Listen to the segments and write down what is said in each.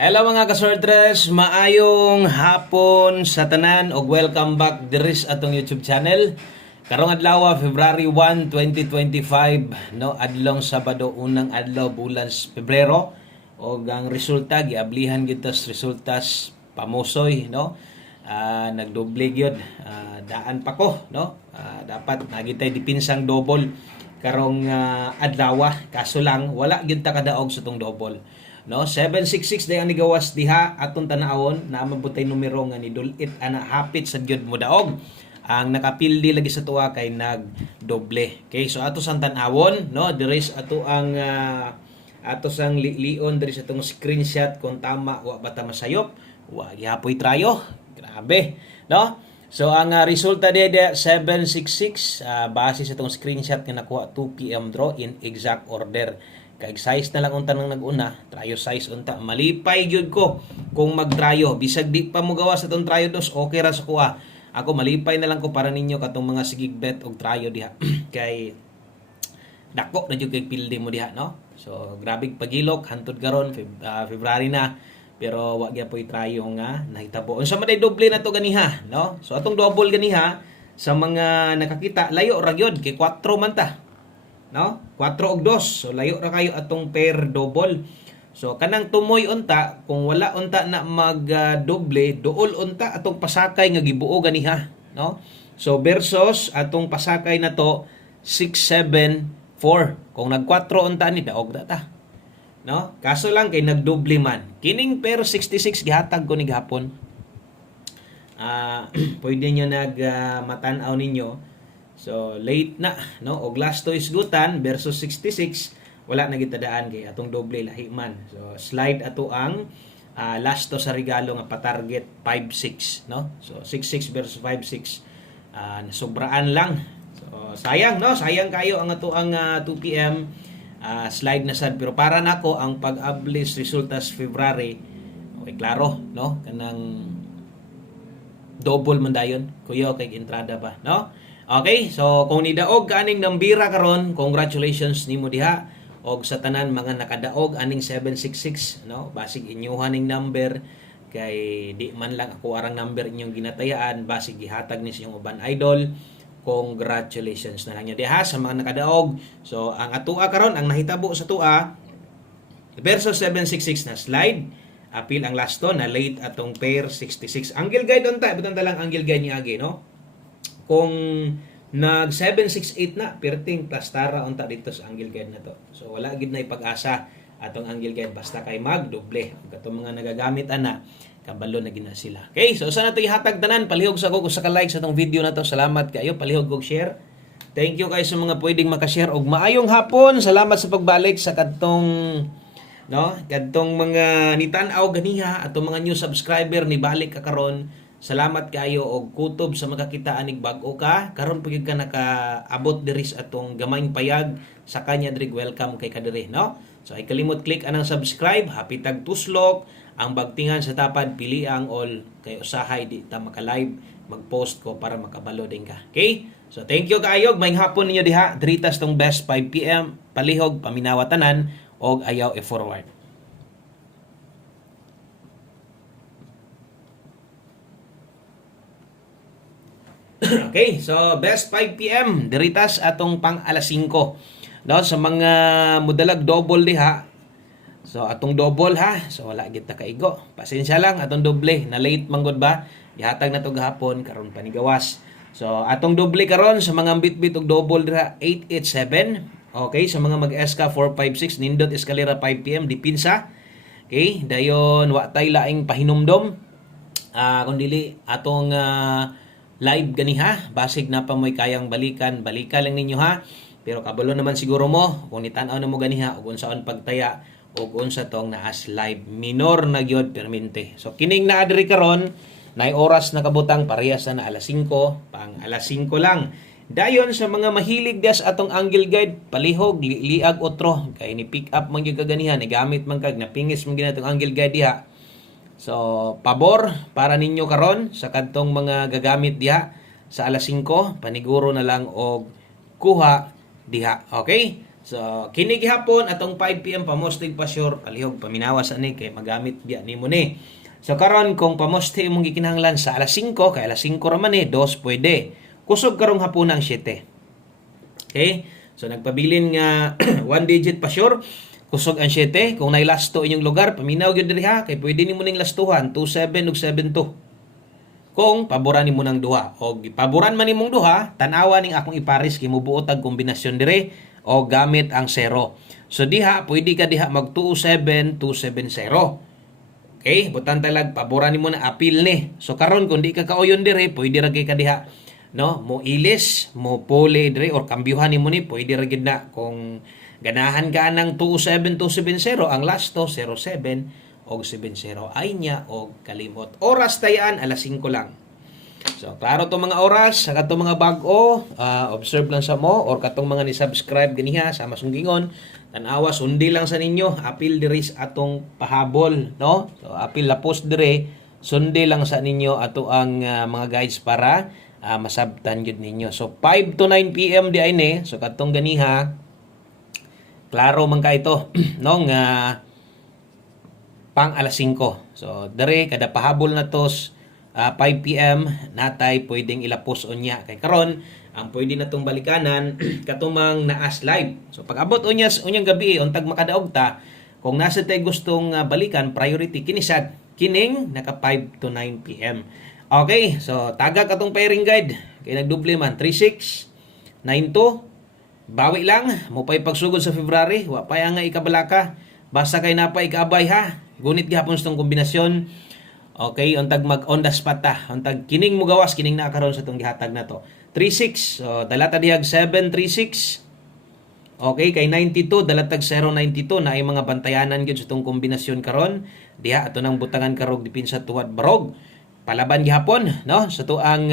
Hello mga kasortres, maayong hapon sa tanan o welcome back diris atong YouTube channel. Karong adlaw February 1, 2025, no, adlong Sabado, unang adlaw bulan Pebrero, og ang resulta giablihan gitas resultas pamusoy, no. Nagdoble gyud, daan pa ko, no. Dapat nagitay dipinsang double karong adlaw, kaso lang wala gyud ta kadaog sa tong double. No, 766 day ang nigawas diha atong tanawon na mabutay numero nga ni dulit ana hapit sa gyud mo daog. Ang nakapildi lagi sa tuwa kay nagdoble. Okay, so ato sang tanawon, no, diris ato ang ato sang lion diri sa tong screenshot kung tama wa bata masayop, wa gihapoy trayo. Grabe, no? So ang resulta dede 766 base sa tong screenshot nga nakuha 2 PM draw in exact order. Kay size na lang unta nang nag-una, tryo size unta. Malipay gyud ko kung mag-tryo. Bisag di pa mo gawa sa tong tryo dos, okay ra sa kuha. Ako malipay na lang ko para ninyo katong mga sigig bet og tryo diha. Kay dako na jud kay pildi mo diha, no? So grabe pagilok hantud karon February na. Pero wa gyud poy tryo nga nahitabo. Unsa man day doble na to ganiha, no? So atong double ganiha sa mga nakakita layo ra gyud kay 4 man ta. No? 4 og 2. So layo ra kayo atong pair double. So kanang tumoy unta kung wala unta na mag-doble, duol unta atong pasakay nga gibuo ganiha, no? So versus atong pasakay na to 674. Kung nag 4 unta ni daog na ta. No? Kaso lang kay nagdoble man. Kining pair 66 gihatag ko ni gahapon. Pwede nyo matan-aw ninyo. So late na, no, og last to isgutan versus 66 wala na gitadaan kay atong doble lahi man. So slide ato ang last to sa regalo nga pa-target 56, no. So 66 versus 56 nasubraan lang. So sayang, no, sayang kayo ang ato ang 2 PM slide na sad, pero para nako ang pag-publish resultas February okay klaro, no, kanang double man dayon kuya kay entrada ba, no. Okay, so kung nidaog ka aning nambira karon, congratulations nimo diha. Og sa tanan mga nakadaog aning 766, no? Basig inyuhan ning number kay di man lang ako arang number inyong ginatayaan, basig gihatag ni sa inyong uban idol. Congratulations na lang nyo diha sa mga nakadaog. So ang atua karon, ang nahitabo sa tua versus 766 na slide. Apil ang last to na late atong pair 66. Angle guide unta, butang talang angle guide ni agi, no? Kung nag 768 na, perting plus tara unta dito sa angle guide na to. So wala gid na ipag-asa atong angle guide basta kay magdoble. Katong mga nagagamit ana, kabalo na gina sila. Okay, so sa nato ihatag tanan, palihog sa ko sa ka-like sa tong video na to. Salamat kayo, palihog og share. Thank you guys sa mga pwedeng maka-share og maayong hapon. Salamat sa pagbalik sa kadtong kadtong mga nitan-aw ganiha atong mga new subscriber ni balik ka karon. Salamat kayo og kutob sa makakitaan nig bag-o ka. Karon pagid ka nakaabot diri sa atong gamayng payag sa kanya diri, welcome kay kadiri, no? So ay kalimot click anang subscribe, happy tag tuslok, ang bagtingan sa tapad pili ang all kay usahay di ta maka-live mag-post ko para makabalo din ka. Okay? So thank you kaayog, maayong hapon ninyo diha. Dritas tong best 5 PM, palihog paminawatanan og ayaw e-forward. Okay, so best 5 PM diritas atong pang alas 5. No, sa mga mudalag double diha. So atong double ha. So wala gid ta kaigo. Pasensya lang atong doble na late manggod ba. Ihatag na to gahapon karon panigawas. So atong doble karon sa mga bit-bit og double diha 887. Okay, sa mga mag-SK 456 nindot eskalera 5 PM dipinsa. Okay, dayon wa tay laing pahinumdom. Kung dili atong live ganiha, basig na pa mo'y kayang balikan lang ninyo ha. Pero kabalo naman siguro mo kung nitan-aw na mo ganiha ug unsaon pagtaya ug unsa tong naas live, minor na gyud permente. So kining naa diri karon nay oras na kabutang parehas na alas 5, pang alas 5 lang. Dayon sa mga mahilig dias atong angle guide, palihog liag otro kay ni pick up man gyud kaganiha, ni gamit man kag napingis man gyud atong angle guide diha. So, pabor para ninyo karon sa kadtong mga gagamit diha sa alas 5, paniguro na lang og kuha diha. Okay? So kini gihapon atong 5 PM pamostig pa sure palihog paminawas ani kay magamit biya nimo ni. So karon kung pamoste imong gikinahanglan sa alas 5 kay alas 5 ra man 2 pwede. Kusog karong hapon ang 7. Okay? So nagpabilin nga 1 digit pa sure. Kusog ang 7. Kung nay lasto inyong lugar, paminaw gyud diri ha kay pwede nimo ning lastuhan 27 ug 72. Kung paboran nimo ng duha o paboran man nimong duha, tan-awa ning akong ipares kay mubuot ang kombinasyon dire o gamit ang 0. So diha pwede ka diha mag 27 270. Okay, butan talag paboran nimo na appeal ni. So karon kung di ka kauyon dire, pwede ra kay ka diha no, mo ilis, mo pole dire or kambyuhan nimo ni, pwede ra gid na kung ganahan ka ng 27 270 ang last to 07 og 70 ay niya og kalimot. Oras tayan alas 5 lang. So, klaro to mga oras, sa katong mga bag-o, observe lang sa mo, or katong mga ni-subscribe ganiha sa masunggingon, tanawa, sundi lang sa ninyo, apil diri sa atong pahabol, no? So, apil lapos dire, sundi lang sa ninyo ato ang mga guides para masabtan yun ninyo. So, 5 to 9 PM di ay ni, so katong ganiha, klaro man ka ito, no? Nga, pang alas 5. So, dire, kada pahabol na tos, 5 PM natay pwedeng ilapos unya kay karon ang pwede natong balikanan katumang naas live. So pag abot unyang gabi untag makadaog ta kung nasa tay gustong balikan priority kinisad kining naka 5 to 9 PM. Okay, so tagak atong pairing guide kay nagduble man 36 92 bawi lang mo pay pagsugod sa February wa pa nga ikabalaka basta kay napay kaabay ha gunit gihapon sa tong kombinasyon. Okay, untag mag on the spot ta. Untag kining mo gawas kining naa karon sa tong gihatag nato. 36. So dalata dihag 736. Okay, kay 92 dalatag 092 na ay mga bantayanan gyud sa tong kombinasyon karon. Diha ato nang butangan karog dipinsa tuwad barog. Palaban gihapon, no? Sa tuang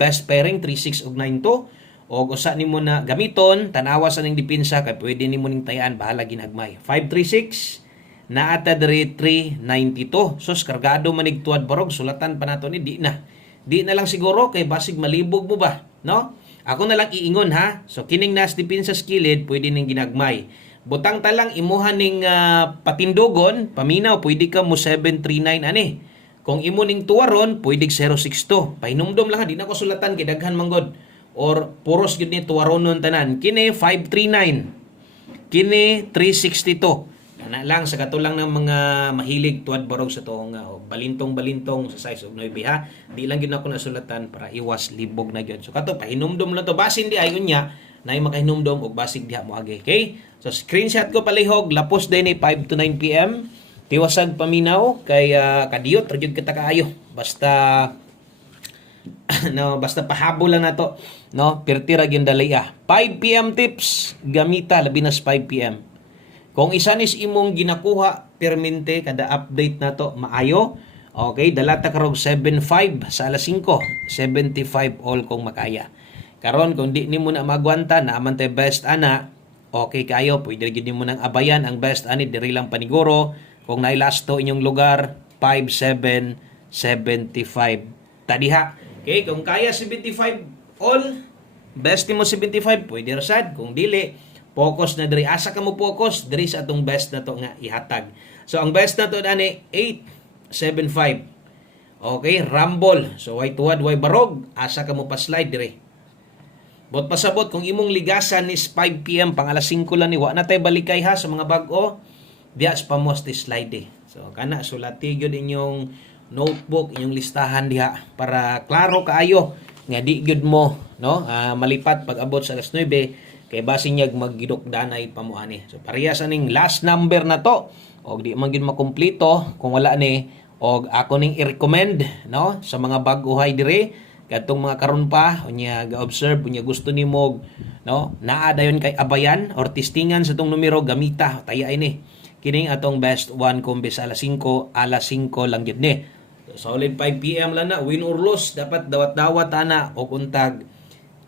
best pairing 36 ug 92. Og usa nimo na gamiton tanawa sa ning dipinsa kay pwede nimo ning tayan bahala ginagmay. 536 na ata diri 392. Sus kargado manig tuwad barog sulatan pa nato ni di na lang siguro kay basig malibog mo ba, no? Ako na lang iingon ha. So kining nas dipin sa skilled pwede ning ginagmay. Butang ta lang imuha ning patindogon, paminaw pwede ka mo 739 ani. Kung imo ning tuwaron pwede 062. Pahinumdom lang ha di na ko sulatan kay daghan manggod or puros gid ni tuwaronon tanan. Kini 539. Kini 362. Na lang sa katulang ng mga mahilig tuwad barog sa toong balintong-balintong sa size of 9 ha. Di lang gid ako nasulatan para iwas libog na gyud. So kato pahinumdom lang to basin di ayon niya na makahinumdom og basig diha mo agi. Okay? So screenshot ko palihog lapos din ni 5 to 9 PM. Tiwasag paminaw kay kadiyot ra gyud kita kaayo. Basta no, basta pahabol lang nato, no? Pirtira gyud dali 5 PM tips gamita labi na 5 PM. Kung isa nis imong ginakuha permente kada update na to maayo. Okay, dalata karog 75 sa alas 5, 75 all kung makaya. Karon kung di nimo na magwanta na aman tay best ana, okay kayo pwede gyud nimo nang abayan ang best ani diri lang paniguro. Kung nailasto inyong lugar 57 75 tadiha. Okay, kung kaya 75 all, best mo 75 pwede ra sad. Kung dili focus na diri asa ka mo focus diri sa atong best na to nga ihatag. So ang best na to ani 875. Okay, rumble. So way tuwad way barog asa ka mo pa slide diri. Bot pasabot kung imong ligasan is 5 PM pang alas 5 lang ni wa na tay balikay ha sa mga bag-o. Diya pa mo slide. So kana sulati gyud inyong notebook inyong listahan diha para klaro kaayo nga di gyud mo no malipat pag abot sa alas 9 kay base niya maggidok danay pamuani. So parehas aning last number na to og di man gyud makumpleto kung wala ni og ako ning i-recommend no sa mga bag-ohay dire kadtong mga karon pa unya ga-observe unya gusto nimo no naa dayon kay abayan or testingan sa tong numero gamita taya ini kining atong best one kombi sa alas 5 lang gyud ni. So solid 5 PM lang na win or lose dapat dawat-dawat ana og untag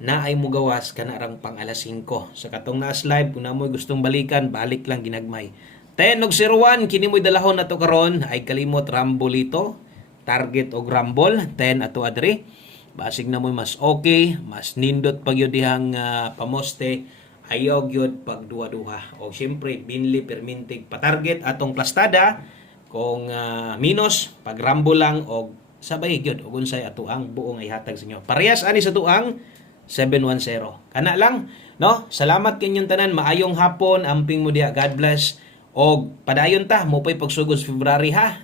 na ay mugawas kana rang pang alas 5. Sa katong naas live kung namoy gustong balikan, balik lang ginagmay. 10 og 01 kini mo'y dalahon nato karon ay kalimot rambolito, target og rumble 10 ato adre. Basig na mo'y mas okay, mas nindot pag yun dihang pamoste ayaw gyud pagduha-duha. O syempre binli permintig patarget atong plastada kung minus pagrambo lang og sabay gyud ug unsay ato ang buong ihatag sa inyo. Parehas ani sa tuang 710. Kana lang, no? Salamat kanyang tanan, maayong hapon, amping mo diha. God bless. Og padayon ta mo pay pagsugod sa February ha.